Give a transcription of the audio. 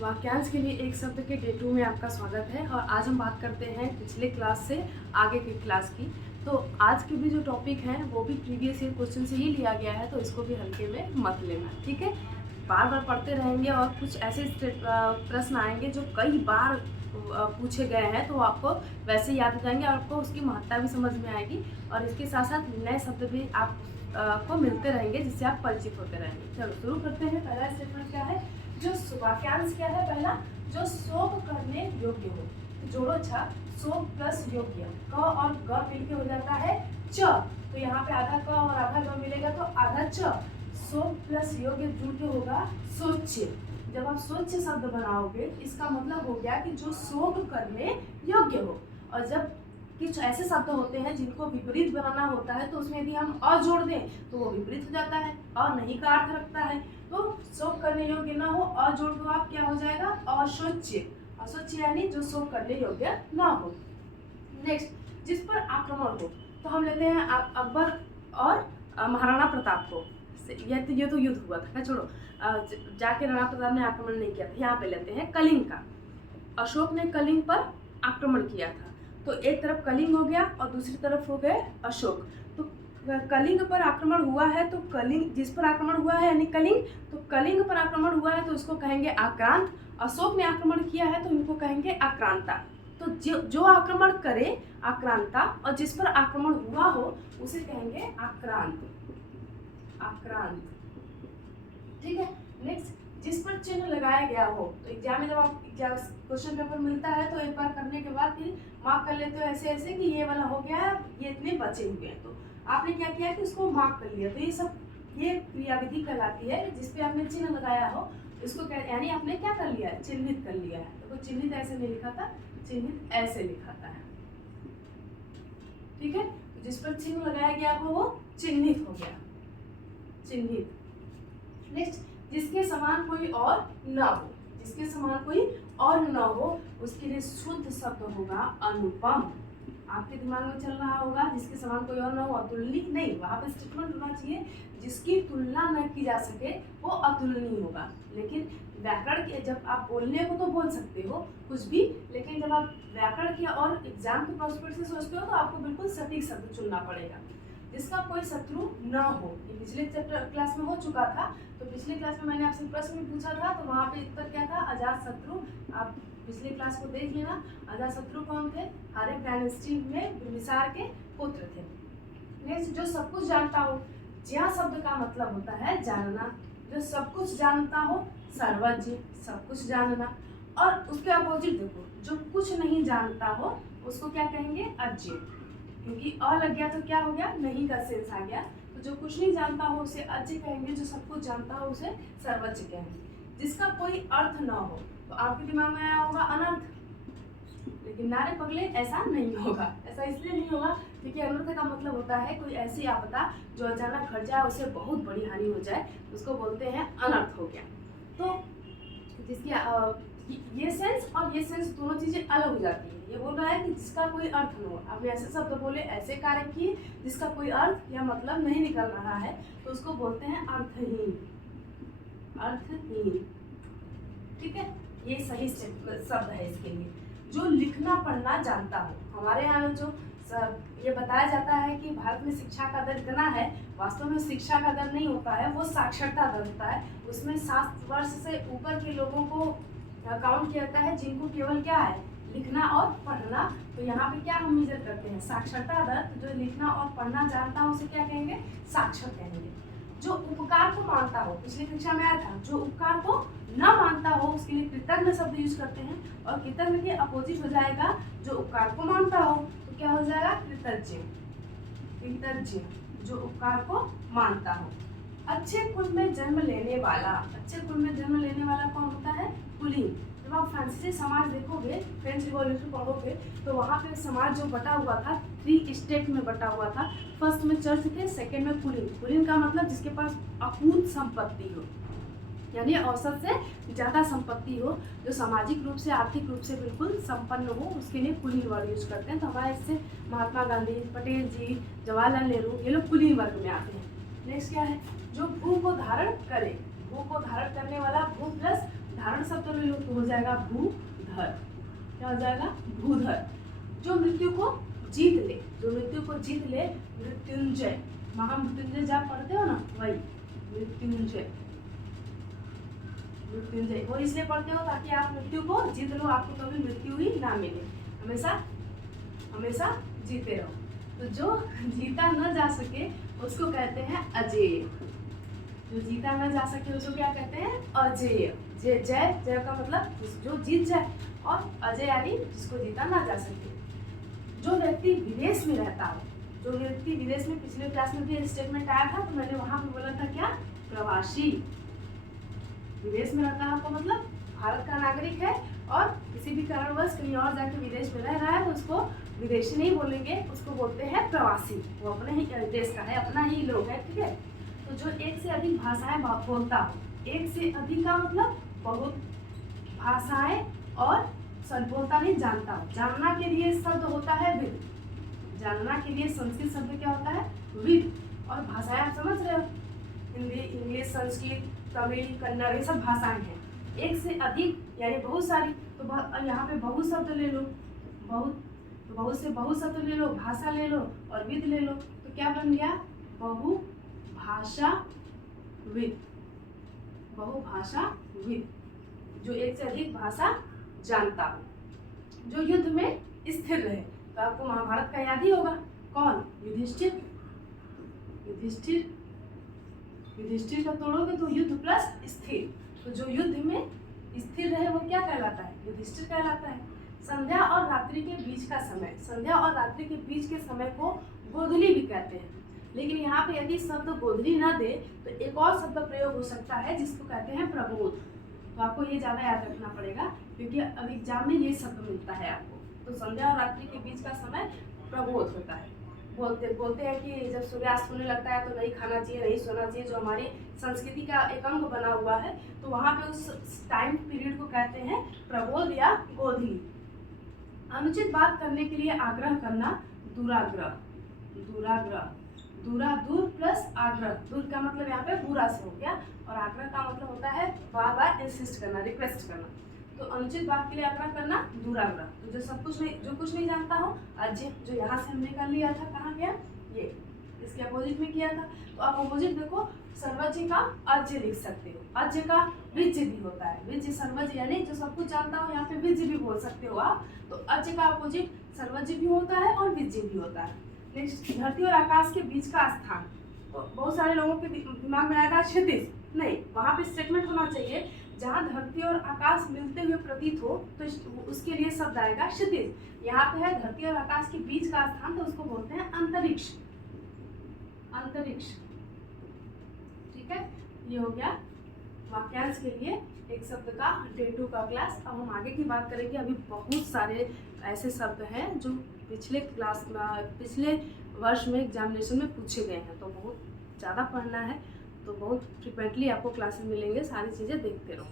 वाक्यांश के लिए एक शब्द के डे 2 में आपका स्वागत है। और आज हम बात करते हैं पिछले क्लास से आगे की क्लास की। तो आज के भी जो टॉपिक हैं वो भी प्रीवियस ईयर क्वेश्चन से ही लिया गया है, तो इसको भी हल्के में मत लेना, ठीक है। बार बार पढ़ते रहेंगे और कुछ ऐसे प्रश्न आएंगे जो कई बार पूछे गए हैं, तो आपको वैसे याद हो जाएंगे और आपको उसकी महत्ता भी समझ में आएगी। और इसके साथ साथ नए शब्द भी आप को मिलते रहेंगे जिससे आप परिचित होते रहेंगे। चलो शुरू करते हैं। पहला स्टेटमेंट क्या है? जो वाक्यांश क्या है? पहला, जो शोक करने योग्य हो। तो जोड़ो छा, शोक प्लस योग्य, क और ग मिलके हो जाता है च। तो यहाँ पे आधा क और आधा ग मिलेगा तो आधा च। शोक प्लस योग्य जुड़ के होगा सोच्य। जब आप सोच्य शब्द बनाओगे इसका मतलब हो गया कि जो शोक करने योग्य हो। और जब कुछ ऐसे शब्द होते हैं जिनको विपरीत बनाना होता है तो उसमें यदि हम अ जोड़ दें तो वो विपरीत हो जाता है, अ नहीं का अर्थ रखता है। तो शोक करने योग्य ना हो, अ जोड़ दो आप, क्या हो जाएगा? अशोच्य। अशोच्य यानी जो शोक करने योग्य ना हो। नेक्स्ट, जिस पर आक्रमण हो। तो हम लेते हैं अकबर और महाराणा प्रताप को। ये तो युद्ध हुआ था, छोड़ो। जाके राणा प्रताप ने आक्रमण नहीं किया था। यहाँ पे लेते हैं कलिंग का। अशोक ने कलिंग पर आक्रमण किया था। तो एक तरफ कलिंग हो गया और दूसरी तरफ हो गए अशोक। तो कलिंग पर आक्रमण हुआ है तो कलिंग, जिस पर आक्रमण हुआ है यानी कलिंग, तो कलिंग पर आक्रमण हुआ है तो उसको कहेंगे आक्रांत। अशोक ने आक्रमण किया है तो इनको कहेंगे आक्रांता। तो जो आक्रमण करे आक्रांता, और जिस पर आक्रमण हुआ हो उसे कहेंगे आक्रांत। आक्रांत, ठीक है। नेक्स्ट, जिस पर चिन्ह लगाया गया हो। तो एग्जाम में जब आप क्वेश्चन पेपर मिलता है तो एक बार करने के बाद फिर मार्क कर लेते हो ऐसे ऐसे कि ये वाला हो गया है, ये इतने बचे हुए हैं। तो आपने क्या किया कि उसको मार्क कर लिया। तो ये क्रियाविधि कहलाती है जिसपे आपने चिन्ह लगाया हो। इसको यानी आपने क्या कर लिया है? चिन्हित कर लिया है। तो चिन्हित ऐसे नहीं लिखा था, चिन्हित ऐसे लिखाता है, ठीक है। तो जिस पर चिन्ह लगाया गया हो वो चिन्हित हो गया, चिन्हित। नेक्स्ट, जिसके समान कोई और न हो। जिसके समान कोई और न हो उसके लिए शुद्ध शब्द होगा अनुपम। आपके दिमाग में चल रहा होगा जिसके समान कोई और न हो, अतुलनीय नहीं। वहां पे स्टेटमेंट होना चाहिए जिसकी तुलना न की जा सके वो अतुलनीय होगा। लेकिन व्याकरण के जब आप बोलने को तो बोल सकते हो कुछ भी, लेकिन जब आप व्याकरण के और एग्जाम के प्रोस्पेक्ट से सोचते हो तो आपको बिल्कुल सटीक शब्द चुनना पड़ेगा। जिसका कोई शत्रु न हो, ये पिछले क्लास में हो चुका था। तो पिछले क्लास में मैंने आपसे प्रश्न भी पूछा था, तो वहाँ पे उत्तर क्या था? अजातशत्रु। आप पिछले क्लास को देख लेना। अजातशत्रु कौन थे? हरे डायनेस्टी में बिंबिसार के पुत्र थे। नेक्स्ट, जो सब कुछ जानता हो। ज्ञा शब्द का मतलब होता है जानना। जो सब कुछ जानता हो, सर्वज्ञ, सब कुछ जानना। और उसके अपोजिट देखो, जो कुछ नहीं जानता हो उसको क्या कहेंगे? अज्ञ। क्योंकि अ लग गया तो क्या हो गया? नहीं का सेंस आ गया। तो जो कुछ नहीं जानता हो उसे अज्ञ कहेंगे, जो सब कुछ जानता हो उसे सर्वज्ञ कहेंगे। जिसका कोई अर्थ न हो। तो आपके दिमाग में आया होगा अनर्थ, लेकिन नारे पगले ऐसा नहीं होगा। ऐसा इसलिए नहीं होगा क्योंकि अनर्थ का मतलब होता है कोई ऐसी आपदा जो अचानक घट जाए, उसे बहुत बड़ी हानि हो जाए, उसको बोलते हैं अनर्थ हो गया। तो जिसकी ये सेंस और ये सेंस दोनों चीजें अलग हो जाती है। ये बोल रहा है कि जिसका कोई अर्थ न हो। आपने ऐसे शब्द बोले, ऐसे कार्य किए जिसका कोई अर्थ या मतलब नहीं निकल रहा है, तो उसको बोलते हैं अर्थहीन। अर्थहीन, ठीक है। ये सही शब्द है इसके लिए। जो लिखना पढ़ना जानता हो। हमारे यहाँ जो ये बताया जाता है कि भारत में शिक्षा का दर इतना है, वास्तव में शिक्षा का दर नहीं होता है, वो साक्षरता दर होता है। उसमें 7 वर्ष से ऊपर के लोगों को काउंट किया जाता है जिनको केवल क्या है? लिखना और पढ़ना। तो यहाँ पे क्या हम मेजर करते हैं? साक्षरता दर। तो जो लिखना और पढ़ना जानता हो उसे क्या कहेंगे? साक्षर कहेंगे। जो उपकार को मानता हो, पिछली कक्षा में आया था, जो उपकार को न मानता हो उसके लिए कृतज्ञ शब्द यूज करते हैं। और कृतज्ञ के अपोजिट हो जाएगा जो उपकार को मानता हो, तो क्या हो जाएगा? कृतज्ञ। कृतज्ञ, जो उपकार को मानता हो। अच्छे कुल में जन्म लेने वाला। अच्छे कुल में जन्म लेने वाला कौन होता है? पुल्लिंग। जब आप फ्रांसीसी समाज देखोगे, फ्रेंच रिवॉल्यूशन पढ़ोगे, तो वहाँ पे समाज जो बटा हुआ था 3 स्टेट में बटा हुआ था। फर्स्ट में चर्च थे, सेकेंड में पुल्लिंग। पुल्लिंग का मतलब जिसके पास अकूत संपत्ति हो, यानी औसत से ज़्यादा संपत्ति हो, जो सामाजिक रूप से आर्थिक रूप से बिल्कुल संपन्न हो, उसके लिए पुल्लिंग वर्ड यूज करते हैं। तो हमारे इससे महात्मा गांधी, पटेल जी, जवाहरलाल नेहरू, ये लोग पुल्लिंग वर्ग में आते हैं। नेक्स्ट क्या है? जो भू को धारण करे। भू को धारण करने वाला, भू प्लस धारण शब्द ले लो तो हो जाएगा भूधर। क्या हो जाएगा? भूधर। जो मृत्यु को जीत ले, जो मृत्यु को जीत ले, मृत्युंजय। महामृत्युंजय जाप पढ़ते हो ना, वही मृत्युंजय। मृत्युंजय वो इसलिए पढ़ते हो ताकि आप मृत्यु को जीत लो, आपको कभी मृत्यु ही ना मिले, हमेशा हमेशा जीते रहो। तो जो जीता न जा सके उसको कहते हैं अजेय। जो जीता न जा सके उसको क्या कहते हैं? अजेय। जय जय, जय का मतलब जो जीत जाए, और अजय यानी जिसको जीता ना जा सके। जो व्यक्ति विदेश में रहता हो, जो व्यक्ति विदेश में, पिछले क्लास में भी स्टेटमेंट आया था, तो मैंने वहां पे बोला था क्या? प्रवासी। विदेश में रहता है तो मतलब भारत का नागरिक है और किसी भी कारणवश कहीं और जाके विदेश में रह रहा है, तो उसको विदेशी नहीं बोलेंगे, उसको बोलते हैं प्रवासी। वो अपने ही देश का है, अपना ही लोग है, ठीक है। तो जो एक से अधिक भाषाएं बोलता हो, एक से अधिक का मतलब बहुत भाषाएं, और बोलता नहीं, जानता हो। जानना के लिए शब्द होता है विद। जानना के लिए संस्कृत शब्द क्या होता है? विद। और भाषाएं आप समझ रहे हो, हिंदी, इंग्लिश, संस्कृत, तमिल, कन्नड़, ये सब भाषाएं हैं। एक से अधिक यानी बहुत सारी, तो यहाँ पे बहु शब्द ले लो, बहुत, तो बहुत से बहु शब्द ले लो, भाषा ले लो और विद ले लो, तो क्या बन गया? बहु भाषा विद। बहु भाषा विद, जो एक से अधिक भाषा जानता हो। जो युद्ध में स्थिर रहे, तो आपको महाभारत का याद ही होगा, कौन? युधिष्ठिर। युधिष्ठिर, युधिष्ठिर का तोड़ोगे तो युद्ध प्लस स्थिर, तो जो युद्ध में स्थिर रहे वो क्या कहलाता है? युधिष्ठिर कहलाता है। संध्या और रात्रि के बीच का समय, संध्या और रात्रि के बीच के समय को गोधूली भी कहते हैं। लेकिन यहाँ पे यदि शब्द गोधूली न दे तो एक और शब्द प्रयोग हो सकता है जिसको कहते हैं प्रबोध। तो आपको ये ज़्यादा याद रखना पड़ेगा क्योंकि अब एग्जाम में ये शब्द मिलता है आपको। तो संध्या और रात्रि के बीच का समय प्रबोध होता है। बोलते हैं कि जब सूर्यास्त होने लगता है तो नहीं खाना चाहिए, नहीं सोना चाहिए, जो हमारी संस्कृति का एक अंग बना हुआ है, तो वहाँ पे उस टाइम पीरियड को कहते हैं प्रबोध या गोधूली। अनुचित बात करने के लिए आग्रह करना, दुराग्रह। दुराग्रह, दूरा दूर प्लस आग्रह। दूर का मतलब यहाँ पे बुरा से हो गया, और आग्रह का मतलब होता है बार बार इंसिस्ट करना, रिक्वेस्ट करना। तो अनुचित बात के लिए आग्रह करना, दुराग्रह। तो जो कुछ नहीं जानता हो, अज्य, जो यहाँ से हमने कर लिया था, कहाँ गया? ये इसके अपोजिट में किया था। तो आप अपोजिट देखो, सर्वज्ञ का अज्य लिख सकते हो, अज्य का विज्य भी होता है। विज्य सर्वज्ञ यानी जो सब कुछ जानता हो, यहाँ पे विज्य भी बोल सकते हो आप। तो अज्य का अपोजिट सर्वज्ञ भी होता है और विज्य भी होता है। नेक्स्ट, धरती और आकाश के बीच का स्थान। तो बहुत सारे लोगों के दिमाग में आएगा क्षितिज, नहीं, वहाँ पे स्टेटमेंट होना चाहिए जहाँ धरती और आकाश मिलते हुए प्रतीत हो, तो उसके लिए शब्द आएगा क्षितिज। यहाँ पे है धरती और आकाश के बीच का स्थान, तो उसको बोलते हैं अंतरिक्ष। अंतरिक्ष, ठीक है। ये हो गया वाक्यांश के लिए एक शब्द का डे 2 का क्लास। अब हम आगे की बात करेंगे। अभी बहुत सारे ऐसे शब्द हैं जो पिछले वर्ष में एग्जामिनेशन में पूछे गए हैं, तो बहुत ज़्यादा पढ़ना है, तो बहुत फ्रिक्वेंटली आपको क्लासेस मिलेंगे, सारी चीज़ें देखते रहो।